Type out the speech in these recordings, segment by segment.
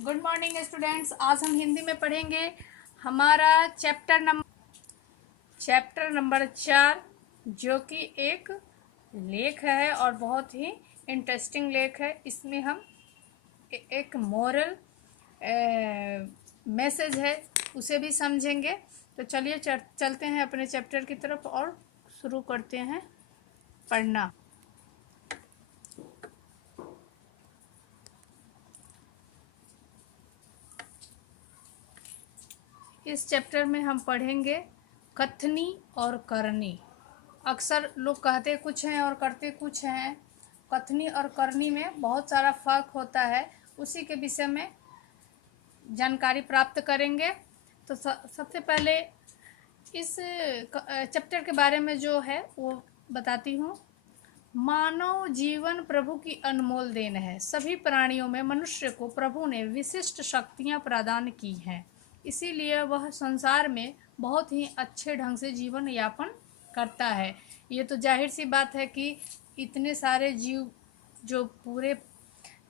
Good morning students. आज हम हिंदी में पढ़ेंगे हमारा चैप्टर नंबर 4, जो कि एक लेख है और बहुत ही इंटरेस्टिंग लेख है। इसमें हम एक मोरल मैसेज है उसे भी समझेंगे। तो चलिए चलते हैं अपने चैप्टर की तरफ और शुरू करते हैं पढ़ना। इस चैप्टर में हम पढ़ेंगे कथनी और करनी। अक्सर लोग कहते कुछ हैं और करते कुछ हैं। कथनी और करनी में बहुत सारा फर्क होता है, उसी के विषय में जानकारी प्राप्त करेंगे। तो सबसे पहले इस चैप्टर के बारे में जो है वो बताती हूँ। मानव जीवन प्रभु की अनमोल देन है। सभी प्राणियों में मनुष्य को प्रभु ने विशिष्ट शक्तियाँ प्रदान की हैं, इसीलिए वह संसार में बहुत ही अच्छे ढंग से जीवन यापन करता है। ये तो जाहिर सी बात है कि इतने सारे जीव, जो पूरे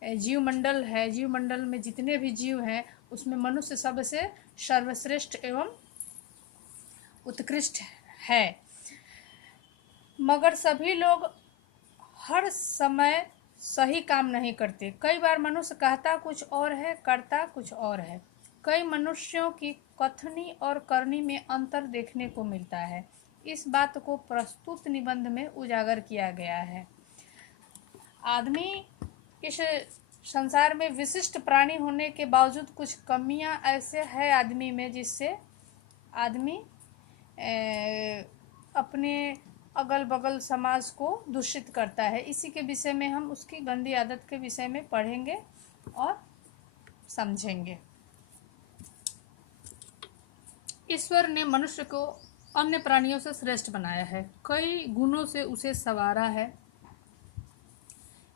जीवमंडल है, जीवमंडल में जितने भी जीव हैं उसमें मनुष्य सबसे सर्वश्रेष्ठ एवं उत्कृष्ट है। मगर सभी लोग हर समय सही काम नहीं करते। कई बार मनुष्य कहता कुछ और है, करता कुछ और है। कई मनुष्यों की कथनी और करनी में अंतर देखने को मिलता है। इस बात को प्रस्तुत निबंध में उजागर किया गया है। आदमी इस संसार में विशिष्ट प्राणी होने के बावजूद कुछ कमियां ऐसे है आदमी में, जिससे आदमी अपने अगल बगल समाज को दूषित करता है। इसी के विषय में हम उसकी गंदी आदत के विषय में पढ़ेंगे और समझेंगे। ईश्वर ने मनुष्य को अन्य प्राणियों से श्रेष्ठ बनाया है, कई गुणों से उसे संवारा है,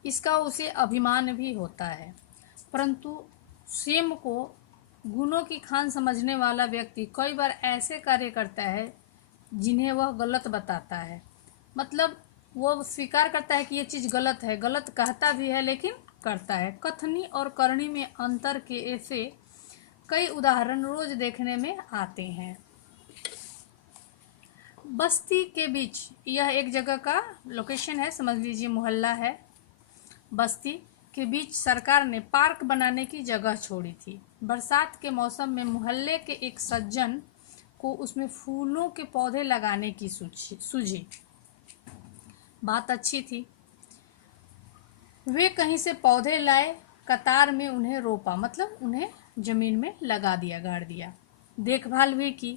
इसका उसे अभिमान भी होता है। परंतु स्वयं को गुणों की खान समझने वाला व्यक्ति कई बार ऐसे कार्य करता है जिन्हें वह गलत बताता है। मतलब वो स्वीकार करता है कि ये चीज़ गलत है, गलत कहता भी है लेकिन करता है। कथनी और करनी में अंतर के ऐसे कई उदाहरण रोज देखने में आते हैं। बस्ती के बीच, यह एक जगह का लोकेशन है, समझ लीजिए मोहल्ला है। बस्ती के बीच सरकार ने पार्क बनाने की जगह छोड़ी थी। बरसात के मौसम में मोहल्ले के एक सज्जन को उसमें फूलों के पौधे लगाने की सूझी। बात अच्छी थी। वे कहीं से पौधे लाए, कतार में उन्हें रोपा, मतलब उन्हें जमीन में लगा दिया, गाड़ दिया। देखभाल भी की।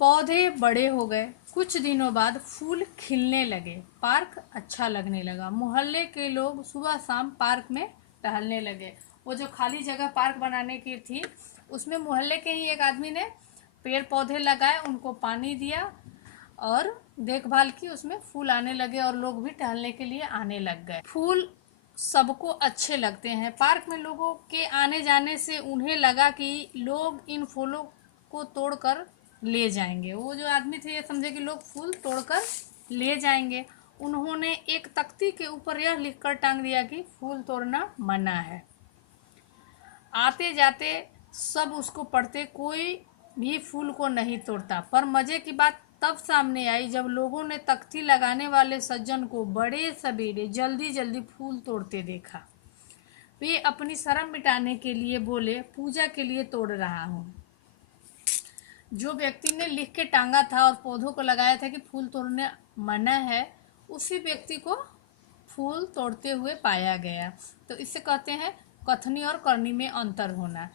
पौधे बड़े हो गए। कुछ दिनों बाद फूल खिलने लगे, पार्क अच्छा लगने लगा। मोहल्ले के लोग सुबह शाम पार्क में टहलने लगे। वो जो खाली जगह पार्क बनाने की थी, उसमें मोहल्ले के ही एक आदमी ने पेड़ पौधे लगाए, उनको पानी दिया और देखभाल की। उसमें फूल आने लगे और लोग भी टहलने के लिए आने लग गए। फूल सबको अच्छे लगते हैं। पार्क में लोगों के आने जाने से उन्हें लगा कि लोग इन फूलों को तोड़कर ले जाएंगे। वो जो आदमी थे ये समझे कि लोग फूल तोड़कर ले जाएंगे। उन्होंने एक तख्ती के ऊपर यह लिखकर टांग दिया कि फूल तोड़ना मना है। आते जाते सब उसको पढ़ते, कोई भी फूल को नहीं तोड़ता। पर मजे की बात तब सामने आई जब लोगों ने तख्ती लगाने वाले सज्जन को बड़े सवेरे जल्दी जल्दी फूल तोड़ते देखा। वे अपनी शर्म मिटाने के लिए बोले, पूजा के लिए तोड़ रहा हूँ। जो व्यक्ति ने लिख के टांगा था और पौधों को लगाया था कि फूल तोड़ने मना है, उसी व्यक्ति को फूल तोड़ते हुए पाया गया। तो इससे कहते हैं कथनी और करनी में अंतर होना।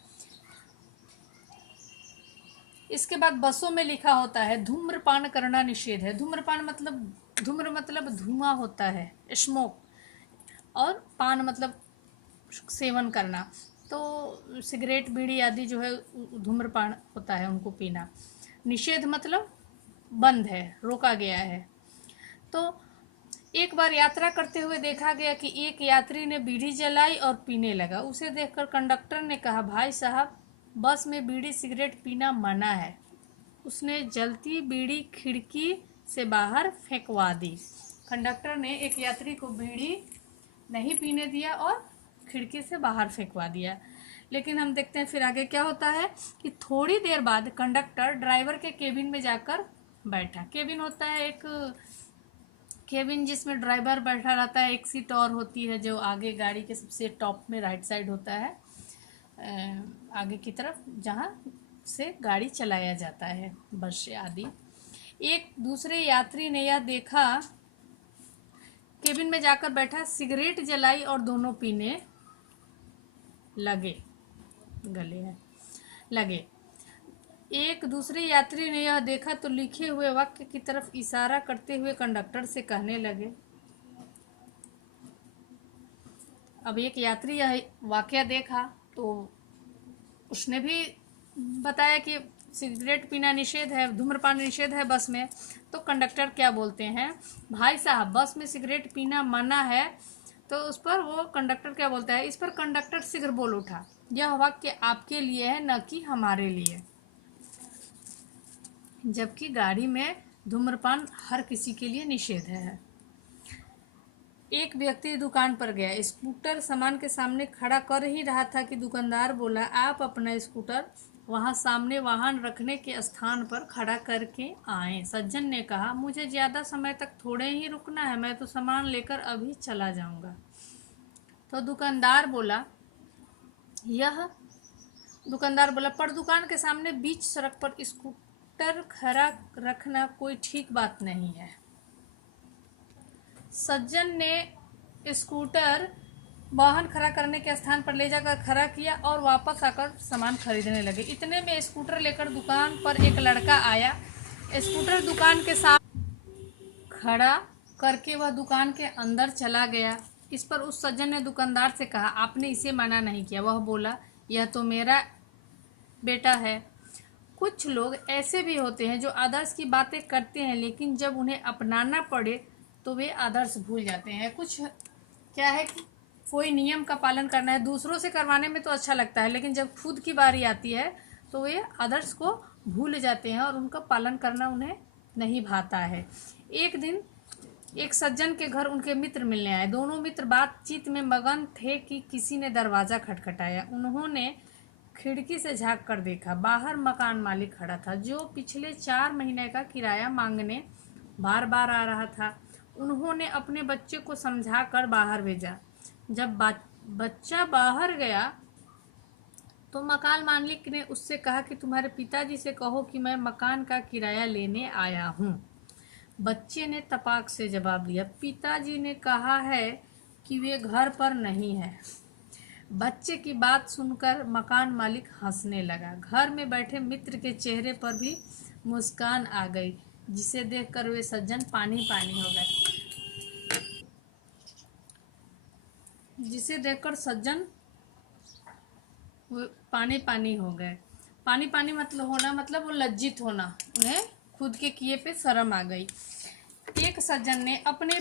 इसके बाद बसों में लिखा होता है धूम्रपान करना निषेध है। धूम्रपान मतलब, धूम्र मतलब धुआं होता है, स्मोक, और पान मतलब सेवन करना। तो सिगरेट बीड़ी आदि जो है धूम्रपान होता है, उनको पीना। निषेध मतलब बंद है, रोका गया है। तो एक बार यात्रा करते हुए देखा गया कि एक यात्री ने बीड़ी जलाई और पीने लगा। उसे देखकर कंडक्टर ने कहा, भाई साहब, बस में बीड़ी सिगरेट पीना मना है। उसने जलती बीड़ी खिड़की से बाहर फेंकवा दी। कंडक्टर ने एक यात्री को बीड़ी नहीं पीने दिया और खिड़की से बाहर फेंकवा दिया। लेकिन हम देखते हैं फिर आगे क्या होता है कि थोड़ी देर बाद कंडक्टर ड्राइवर के केबिन में जाकर बैठा। केबिन होता है एक केबिन जिसमें ड्राइवर बैठा रहता है, एक सीट और होती है जो आगे गाड़ी के सबसे टॉप में राइट साइड होता है, आगे की तरफ, जहाँ से गाड़ी चलाया जाता है, बस आदि। एक दूसरे यात्री ने यह देखा, केबिन में जाकर बैठा, सिगरेट जलाई और दोनों पीने लगे। गले हैं लगे। एक दूसरे यात्री ने यह देखा तो लिखे हुए वाक्य की तरफ इशारा करते हुए कंडक्टर से कहने लगे। अब एक यात्री यह वाक्य देखा तो उसने भी बताया कि सिगरेट पीना निषेध है, धूम्रपान निषेध है बस में। तो कंडक्टर क्या बोलते हैं, भाई साहब बस में सिगरेट पीना मना है। तो उस पर वो कंडक्टर क्या बोलता है, इस पर कंडक्टर शीघ्र बोल उठा, यह वाक्य आपके लिए है न कि हमारे लिए। जबकि गाड़ी में धूम्रपान हर किसी के लिए निषेध है। एक व्यक्ति दुकान पर गया, स्कूटर सामान के सामने खड़ा कर ही रहा था कि दुकानदार बोला, आप अपना स्कूटर वहां सामने वाहन रखने के स्थान पर खड़ा करके आए। सज्जन ने कहा, मुझे ज़्यादा समय तक थोड़े ही रुकना है, मैं तो सामान लेकर अभी चला जाऊंगा। तो दुकानदार बोला, पर दुकान के सामने बीच सड़क पर स्कूटर खड़ा रखना कोई ठीक बात नहीं है। सज्जन ने स्कूटर वाहन खड़ा करने के स्थान पर ले जाकर खड़ा किया और वापस आकर सामान खरीदने लगे। इतने में स्कूटर लेकर दुकान पर एक लड़का आया। स्कूटर दुकान के साथ खड़ा करके वह दुकान के अंदर चला गया। इस पर उस सज्जन ने दुकानदार से कहा, आपने इसे मना नहीं किया। वह बोला, यह तो मेरा बेटा है। कुछ लोग ऐसे भी होते हैं जो आदर्श की बातें करते हैं, लेकिन जब उन्हें अपनाना पड़े तो वे आदर्श भूल जाते हैं। कुछ क्या है कि कोई नियम का पालन करना है, दूसरों से करवाने में तो अच्छा लगता है, लेकिन जब खुद की बारी आती है तो वे आदर्श को भूल जाते हैं और उनका पालन करना उन्हें नहीं भाता है। एक दिन एक सज्जन के घर उनके मित्र मिलने आए। दोनों मित्र बातचीत में मगन थे कि किसी ने दरवाज़ा खटखटाया। उन्होंने खिड़की से झांक कर देखा। बाहर मकान मालिक खड़ा था, जो पिछले 4 महीने का किराया मांगने बार बार आ रहा था। उन्होंने अपने बच्चे को समझाकर बाहर भेजा। जब बच्चा बाहर गया तो मकान मालिक ने उससे कहा कि तुम्हारे पिताजी से कहो कि मैं मकान का किराया लेने आया हूँ। बच्चे ने तपाक से जवाब दिया, पिताजी ने कहा है कि वे घर पर नहीं है। बच्चे की बात सुनकर मकान मालिक हंसने लगा। घर में बैठे मित्र के चेहरे पर भी मुस्कान आ गई, जिसे देखकर वे सज्जन पानी पानी हो गए। पानी पानी हो गए। पानी पानी मतलब वो लज्जित होना, उन्हें खुद के किए पे शर्म आ गई। एक सज्जन ने अपने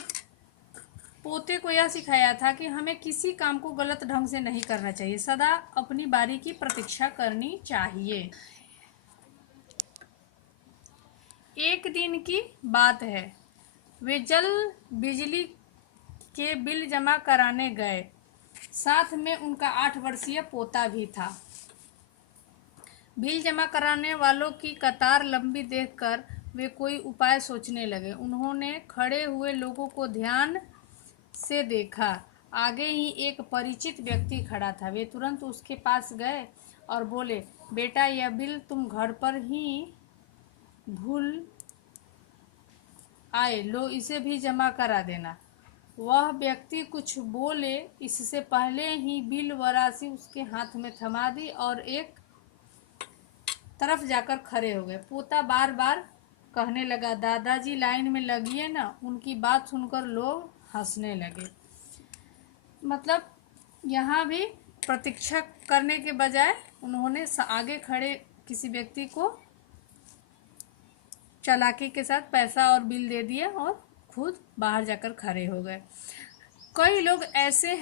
पोते को यह सिखाया था कि हमें किसी काम को गलत ढंग से नहीं करना चाहिए, सदा अपनी बारी की प्रतीक्षा करनी चाहिए। एक दिन की बात है, वे जल बिजली के बिल जमा कराने गए। साथ में उनका 8 वर्षीय पोता भी था। बिल जमा कराने वालों की कतार लंबी देखकर वे कोई उपाय सोचने लगे। उन्होंने खड़े हुए लोगों को ध्यान से देखा। आगे ही एक परिचित व्यक्ति खड़ा था। वे तुरंत उसके पास गए और बोले, बेटा, यह बिल तुम घर पर ही भूल आए, लो इसे भी जमा करा देना। वह व्यक्ति कुछ बोले इससे पहले ही बिल व राशि उसके हाथ में थमा दी और एक तरफ जाकर खड़े हो गए। पोता बार बार कहने लगा, दादाजी लाइन में लगिए ना। उनकी बात सुनकर लोग हंसने लगे। मतलब यहाँ भी प्रतीक्षा करने के बजाय उन्होंने आगे खड़े किसी व्यक्ति को चालाकी के साथ पैसा और बिल दे दिया और खुद बाहर जाकर खड़े हो गए। कई लोग ऐसे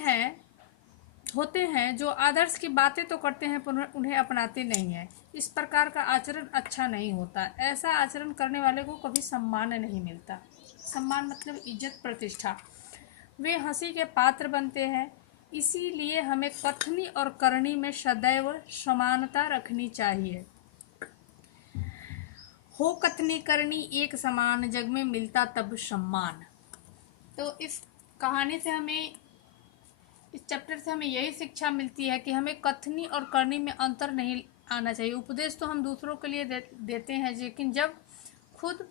होते हैं जो आदर्श की बातें तो करते हैं पर उन्हें अपनाते नहीं हैं। इस प्रकार का आचरण अच्छा नहीं होता। ऐसा आचरण करने वाले को कभी सम्मान नहीं मिलता। सम्मान मतलब इज्जत, प्रतिष्ठा। वे हंसी के पात्र बनते हैं। इसीलिए हमें कथनी और करनी में सदैव समानता रखनी चाहिए। हो कथनी करनी एक समान, जग में मिलता तब सम्मान। तो इस कहानी से हमें, इस चैप्टर से हमें यही शिक्षा मिलती है कि हमें कथनी और करनी में अंतर नहीं आना चाहिए। उपदेश तो हम दूसरों के लिए देते हैं, लेकिन जब खुद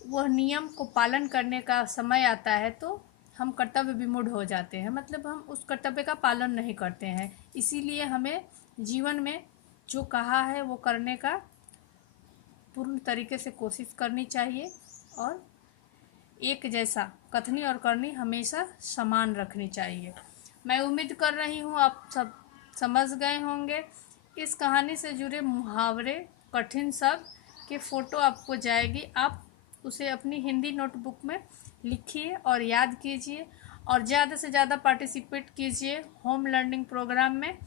वह नियम को पालन करने का समय आता है तो हम कर्तव्य विमूढ़ हो जाते हैं, मतलब हम उस कर्तव्य का पालन नहीं करते हैं। इसीलिए हमें जीवन में जो कहा है वो करने का पूर्ण तरीके से कोशिश करनी चाहिए और एक जैसा कथनी और करनी हमेशा समान रखनी चाहिए। मैं उम्मीद कर रही हूँ आप सब समझ गए होंगे। इस कहानी से जुड़े मुहावरे, कठिन शब्द के फ़ोटो आपको जाएगी, आप उसे अपनी हिंदी नोटबुक में लिखिए और याद कीजिए और ज़्यादा से ज़्यादा पार्टिसिपेट कीजिए होम लर्निंग प्रोग्राम में।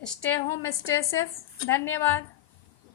Stay home, stay safe. धन्यवाद।